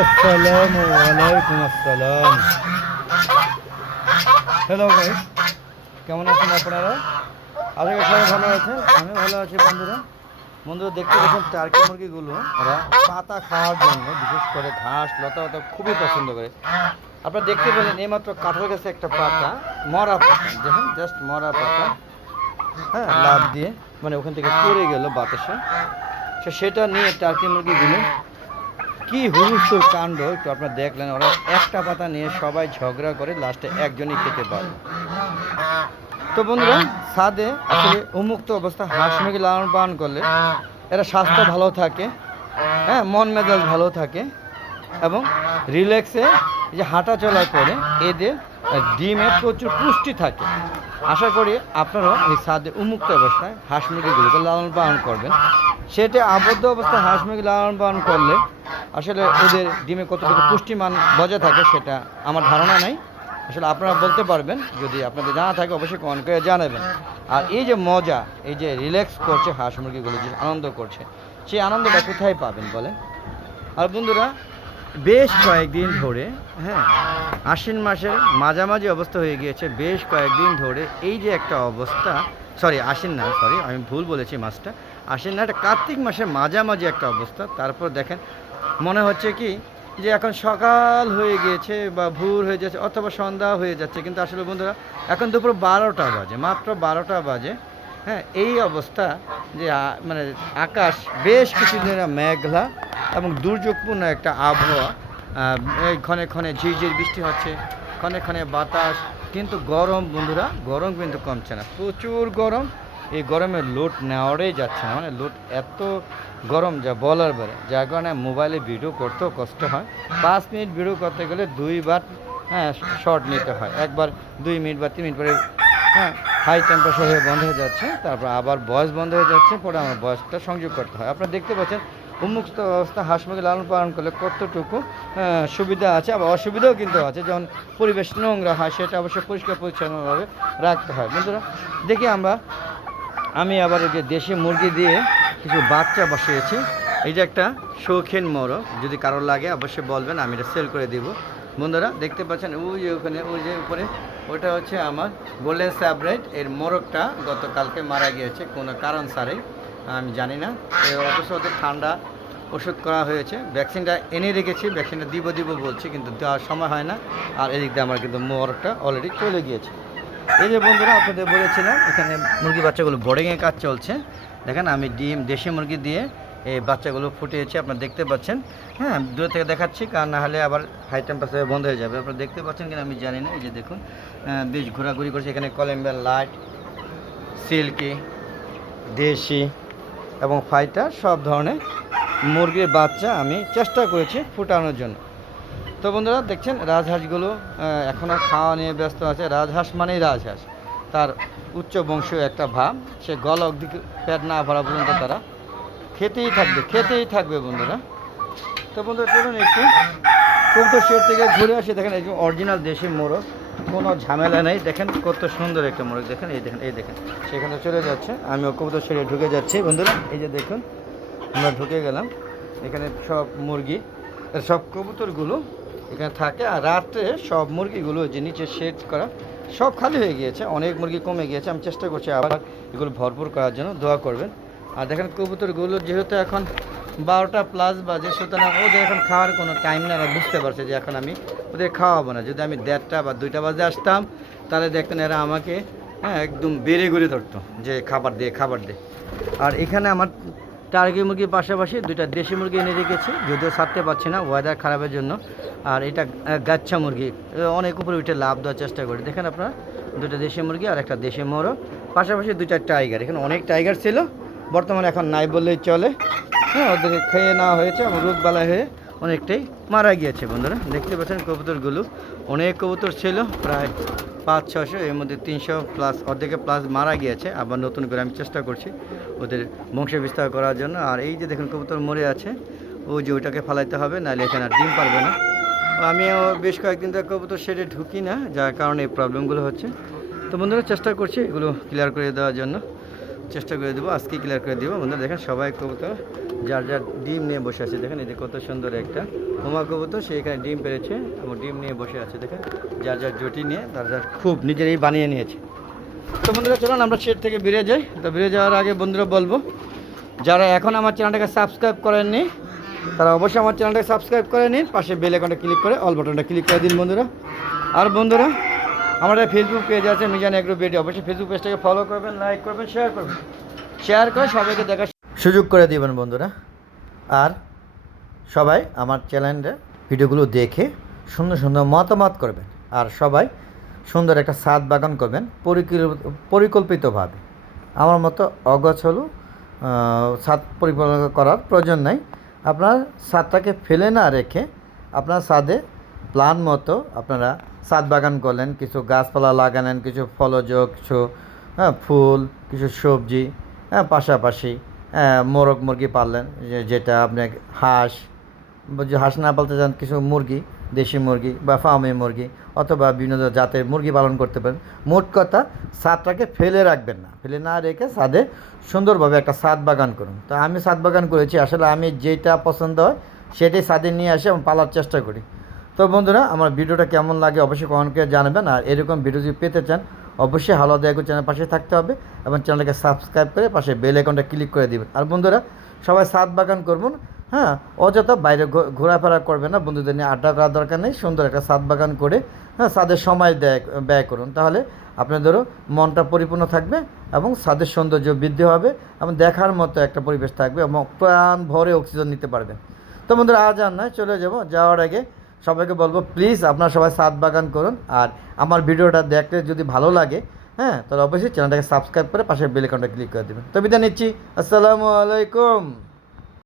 আসসালামু আলাইকুম, আসসালাম। হ্যালো ভাই কেমন আছেন আপনারা? আজকে সবাই ভালো আছেন। আমি ভালো আছি, বন্ধুরা। বন্ধুরা, দেখতে দেখুন টার্কি মুরগিগুলো ওরা পাতা খাওয়ার জন্য, বিশেষ করে ঘাস, লতা পাতা খুবই পছন্দ করে। আপনারা দেখতে পেলেন, এইমাত্র কাঠের কাছে একটা পাতা, মরা পাতা। দেখুন জাস্ট মরা পাতা। হ্যাঁ লাভ দিয়ে মানে ওখান থেকে পড়ে গেল বাতাসে। সেটা নিয়ে টার্কি মুরগিগুলো কি হুলস্থুল কাণ্ড, একটু আপনারা দেখলেন, ওরা একটা পাতা নিয়ে সবাই ঝগড়া করে লাস্টে একজনই খেতে পারে। তো বন্ধুরা, ছাদে আসলে উন্মুক্ত অবস্থা, হাঁস মুরগি লালন পালন করলে এরা স্বাস্থ্য ভালো থাকে হ্যাঁ মন মেজাজ ভালো থাকে। এবং রিল্যাক্সে যে হাঁটা চলা করে এদের ডিমে প্রচুর পুষ্টি থাকে। আশা করি আপনারাও এই ছাদে উন্মুক্ত অবস্থায় হাঁস মুরগিগুলোকে লালন পালন করবেন। সেটা আবদ্ধ অবস্থায় হাঁস মুরগি লালন পালন করলে আসলে ওদের ডিমে কতটুকু পুষ্টিমান বজায় থাকে সেটা আমার ধারণা নাই। আসলে আপনারা বলতে পারবেন, যদি আপনাদের জানা থাকে অবশ্যই কমেন্ট করে জানাবেন। আর এই যে মজা, এই যে রিল্যাক্স করছে হাঁস মুরগিগুলো, যে আনন্দ করছে, সেই আনন্দটা কোথায় পাবেন বলেন? আর বন্ধুরা বেশ কয়েকদিন ধরে হ্যাঁ আশ্বিন মাসের মাঝামাঝি অবস্থা হয়ে গিয়েছে, বেশ কয়েকদিন ধরে। এই যে একটা অবস্থা সরি আশ্বিন না সরি আমি ভুল বলেছি মাসটা। আশ্বিন না এটা কার্তিক মাসের মাঝামাঝি একটা অবস্থা। তারপর দেখেন, মনে হচ্ছে কি, যে এখন সকাল হয়ে গিয়েছে বা ভোর হয়ে যাচ্ছে অথবা সন্ধ্যা হয়ে যাচ্ছে। কিন্তু আসলে বন্ধুরা, এখন দুপুর বারোটা বাজে, মাত্র বারোটা বাজে হ্যাঁ এই অবস্থা যে মানে আকাশ বেশ কিছুদিন মেঘলা এবং দুর্যোগপূর্ণ একটা আবহাওয়া। ক্ষণে ক্ষণে ঝিরঝির বৃষ্টি হচ্ছে, ক্ষণে ক্ষণে বাতাস, কিন্তু গরম বন্ধুরা, গরম কিন্তু কমছে না। প্রচুর গরম, এই গরমে লোড নেওয়ারই যাচ্ছে না। মানে লোড এত গরম যা বলার বেড়ে যার কারণে মোবাইলে ভিডিও করতেও কষ্ট হয়। পাঁচ মিনিট ভিডিও করতে গেলে দুইবার হ্যাঁ শর্ট নিতে হয়। একবার দুই মিনিট বা তিন মিনিট পরে হ্যাঁ হাই টেম্পারেচার হয়ে বন্ধ হয়ে যাচ্ছে। তারপর আবার বয়স বন্ধ হয়ে যাচ্ছে, পরে আমার বয়সটা সংযোগ করতে হয়। আপনারা দেখতে পাচ্ছেন উন্মুক্ত অবস্থা হাঁস মুরগি লালন পালন করলে কতটুকু সুবিধা আছে? আবার অসুবিধাও কিন্তু আছে, যেমন পরিবেশ নোংরা হয়, সেটা অবশ্যই পরিষ্কার পরিচ্ছন্নভাবে রাখতে হয়। বন্ধুরা, দেখি আমরা, আমি আবার ওই যে দেশি মুরগি দিয়ে কিছু বাচ্চা বসিয়েছি। এই যে একটা শৌখিন মোরগ, যদি কারোর লাগে অবশ্যই বলবেন, আমি এটা সেল করে দিব। বন্ধুরা, দেখতে পাচ্ছেন, ওই যে ওখানে, ওই যে উপরে, ওটা হচ্ছে আমার গোল্ডেন স্যাবরেট এর মোরগটা গতকালকে মারা গিয়েছে, কোনো কারণ ছাড়াই। আমি জানি না অথচ ওদের ঠান্ডা ওষুধ করা হয়েছে। ভ্যাকসিনটা এনে রেখেছি, ভ্যাকসিনটা দিব দিব বলছি, কিন্তু দেওয়ার সময় হয় না। আর এদিক দিয়ে আমার কিন্তু মোরগটা অলরেডি চলে গিয়েছে। এই যে বন্ধুরা, আপনাদের বলেছিলাম, এখানে মুরগি বাচ্চাগুলো বোর্ডিংয়ে কাজ চলছে। দেখেন, আমি ডিম, দেশি মুরগি দিয়ে এই বাচ্চাগুলো ফুটিয়েছি, আপনারা দেখতে পাচ্ছেন। হ্যাঁ দূর থেকে দেখাচ্ছি, কারণ না হলে আবার হাই টেম্পারেচারে বন্ধ হয়ে যাবে। আপনারা দেখতে পাচ্ছেন কিনা আমি জানি না, এই যে দেখুন বেশ ঘোরাঘুরি করছে। এখানে কলেম্বের লাইট সিল্কি দেশি এবং ফাইটার সব ধরনের মুরগির বাচ্চা আমি চেষ্টা করেছি ফুটানোর জন্য। তো বন্ধুরা, দেখছেন, রাজহাঁসগুলো এখনও খাওয়া নিয়ে ব্যস্ত আছে। রাজহাঁস মানেই রাজহাঁস। তার উচ্চ বংশীয় একটা ভাব সে গল দিকে পেট না ভরা পর্যন্ত তারা খেতেই থাকবে খেতেই থাকবে বন্ধুরা। তো বন্ধুরা, চলুন একটু কবুতর থেকে ঘুরে আসি। দেখেন, এই অরিজিনাল দেশি মোরগ। কোনো ঝামেলা নেই। দেখেন কত সুন্দর একটা মোরগ। দেখেন, এই দেখেন এই দেখেন। সেখানে চলে যাচ্ছে। আমিও কবুতর ঢুকে যাচ্ছি। বন্ধুরা, এই যে দেখুন আমরা ঢুকে গেলাম। এখানে সব মুরগি সব কবুতরগুলো এখানে থাকে। আর রাত্রে সব মুরগিগুলো যে নিচে শেড করা, সব খালি হয়ে গিয়েছে। অনেক মুরগি কমে গিয়েছে। আমি চেষ্টা করছি আবার এগুলো ভরপুর করার জন্য দোয়া করবেন। আর দেখেন কবুতরগুলো যেহেতু এখন বারোটা প্লাস বাজে, সুতরাং ওদের এখন খাওয়ার কোনো টাইম না বুঝতে পারছে যে এখন আমি ওদের খাওয়াবো না। যদি আমি দেড়টা বা দুইটা বাজে আসতাম, তাহলে দেখতেন এরা আমাকে হ্যাঁ একদম বেড়ে গড়ে ধরতো। যে খাবার দে খাবার দে। আর এখানে আমার টার্কি মুরগির পাশাপাশি দুইটা দেশি মুরগি এনে রেখেছি, যদিও ছাড়তে পারছি না ওয়েদার খারাপের জন্য। আর এটা গাচ্ছা মুরগি অনেক উপরে উঠে লাভ দেওয়ার চেষ্টা করি। দেখেন আপনারা দুটো দেশি মুরগি আর একটা দেশি মোরগ। পাশাপাশি দুইটা টাইগার এখানে অনেক টাইগার ছিল, বর্তমানে এখন নাই বললেই চলে। হ্যাঁ ওদের খেয়ে নেওয়া হয়েছে এবং রোগবালাই হয়ে অনেকটাই মারা গিয়েছে, বন্ধুরা। দেখতে পাচ্ছেন কবুতরগুলো। অনেক কবুতর ছিল, প্রায় পাঁচ ছশো এর মধ্যে তিনশো প্লাস অর্ধেকে প্লাস মারা গিয়েছে। আবার নতুন করে আমি চেষ্টা করছি ওদের বংশ বিস্তার করার জন্য। আর এই যে দেখুন কবুতর মরে আছে ও যে ওইটাকে ফালাইতে হবে, নাহলে এখানে আর ডিম পারবে না। আমিও বেশ কয়েকদিন থেকে কবুতর সেটে ঢুকি না, যার কারণে এই প্রবলেমগুলো হচ্ছে। তো বন্ধুরা, চেষ্টা করছি এগুলো ক্লিয়ার করে দেওয়ার জন্য। চেষ্টা করে দেবো আজকে ক্লিয়ার করে দেবো। বন্ধুরা, দেখেন সবাই কবুতর যার যার ডিম নিয়ে বসে আছে, দেখেন যে কত সুন্দর একটা হুমা কবুতর, সে এখানে ডিম পেরেছে, এবং ডিম নিয়ে বসে আছে, দেখেন যার যার জটি নিয়ে তার যার খুব নিজেরই বানিয়ে নিয়েছে। তো বন্ধুরা, চলুন আমরা সেট থেকে বেরিয়ে যাই। তো বেরিয়ে যাওয়ার আগে বন্ধুরা বলব, যারা এখন আমার চ্যানেলটাকে সাবস্ক্রাইব করেননি, তারা অবশ্যই আমার চ্যানেলটাকে সাবস্ক্রাইব করে নিন। পাশে বেল আইকনটা ক্লিক করে, অল বাটনটা ক্লিক করে দিন বন্ধুরা। আর বন্ধুরা আমাদের ফেসবুক পেজ আছে, মিজান এগ্রো বেডি অবশ্যই ফেসবুক পেজটাকে ফলো করবেন লাইক করবেন শেয়ার করবেন। শেয়ার করে সবাইকে দেখার সুযোগ করে দিবেন বন্ধুরা। আর সবাই আমার চ্যানেলের ভিডিওগুলো দেখে সুন্দর সুন্দর মতামত করবেন। আর সবাই সুন্দর একটা সাদ বাগান করবেন পরিকল্পিতভাবে। আমার মতো অগছলু ছাদ পরিকল্পনা করার প্রয়োজন নাই। আপনার ছাদটাকে ফেলে না রেখে আপনার ছাদে প্ল্যান মতো আপনারা সাদ বাগান করলেন। কিছু গাছপালা লাগালেন, কিছু ফলজ, কিছু হ্যাঁ ফুল, কিছু সবজি হ্যাঁ পাশাপাশি মোরগ মুরগি পাললেন যেটা আপনি হাঁস হাঁস না পালতে চান কিছু মুরগি, দেশি মুরগি বা ফার্মে মুরগি, অথবা বিভিন্ন জাতের মুরগি পালন করতে পারেন। মোট কথা, ছাদটাকে ফেলে রাখবেন না। ফেলে না রেখে ছাদে সুন্দরভাবে একটা ছাদ বাগান করুন। তো আমি ছাদ বাগান করেছি, আসলে আমি যেটা পছন্দ হয় সেটাই ছাদে নিয়ে আসে এবং পালার চেষ্টা করি। তো বন্ধুরা, আমার ভিডিওটা কেমন লাগে অবশ্যই কমেন্ট করে জানাবেন, আর এরকম ভিডিও যদি পেতে চান অবশ্যই হালো দেয়াগো চ্যানেল পাশে থাকতে হবে এবং চ্যানেলটাকে সাবস্ক্রাইব করে পাশে বেল আইকনটা ক্লিক করে দিবেন। আর বন্ধুরা, সবাই ছাদ বাগান করবেন হ্যাঁ? অযথা বাইরে ঘোরাফেরা করবে না। বন্ধুদের নিয়ে আড্ডা করার দরকার নেই। সুন্দর একটা ছাদ বাগান করে হ্যাঁ ছাদের সময় দেয়, ব্যয় করুন। তাহলে আপনাদেরও মনটা পরিপূর্ণ থাকবে এবং ছাদের সৌন্দর্য বৃদ্ধি হবে এবং দেখার মতো একটা পরিবেশ থাকবে এবং প্রাণ ভরে অক্সিজেন নিতে পারবেন। তো বন্ধুরা, আজ আর নয়, চলে যাব যাওয়ার আগে সবাইকে বলব প্লিজ আপনারা সবাই সাত বাগান করুন। আর আমার ভিডিওটা দেখতে যদি ভালো লাগে হ্যাঁ তাহলে অবশ্যই চ্যানেলটাকে সাবস্ক্রাইব করে পাশে বেল আইকনটা ক্লিক করে দেবেন। তো বিদায় নিচ্ছি। আসসালামু আলাইকুম।